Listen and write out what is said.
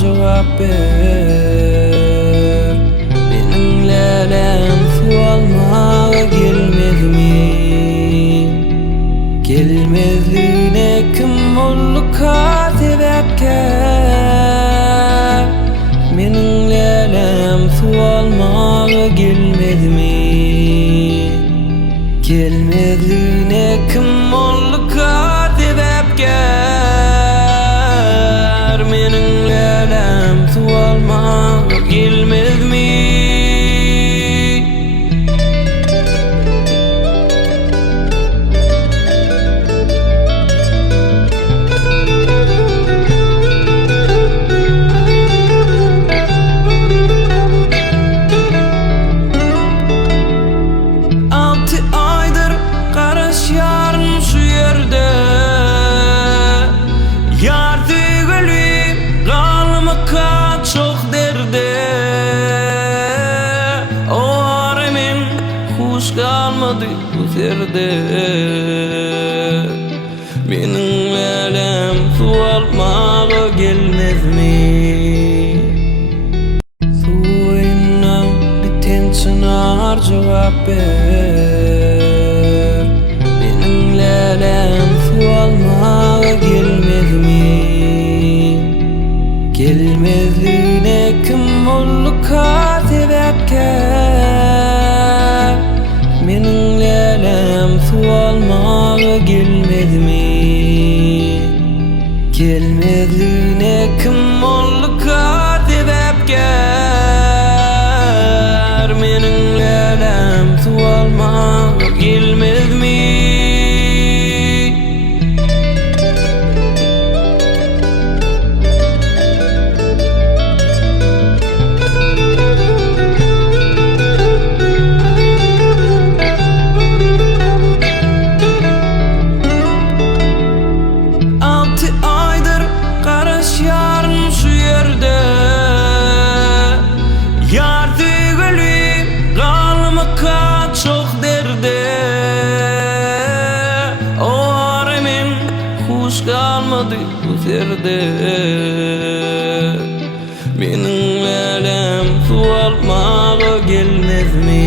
cevap ber. Mening lelem sualmaga gelmedimi? Gelmezliğine kim oldu ka sebepkar? Mening lelem sualmaga gelmedimi? Gelmezliğine kim oldu ka sebepkar? Mening lelem sualmaga gelmedimi? Kalmadı bu serde. Mening lelem sualmaga gelmezmi? Suyundan biten çınar cevap ber. Mening lelem sualmaga gelmezmi? Gelmezliğine kim oldu ka sebepkar? Mening lelem sualmaga gelmedimi? Gelmezliğine kim oldu ka sebepkar? Mening lelem sualmaga gelmedimi? Kalmadı bu serde. Mening lelem sualmaga gelmezmi?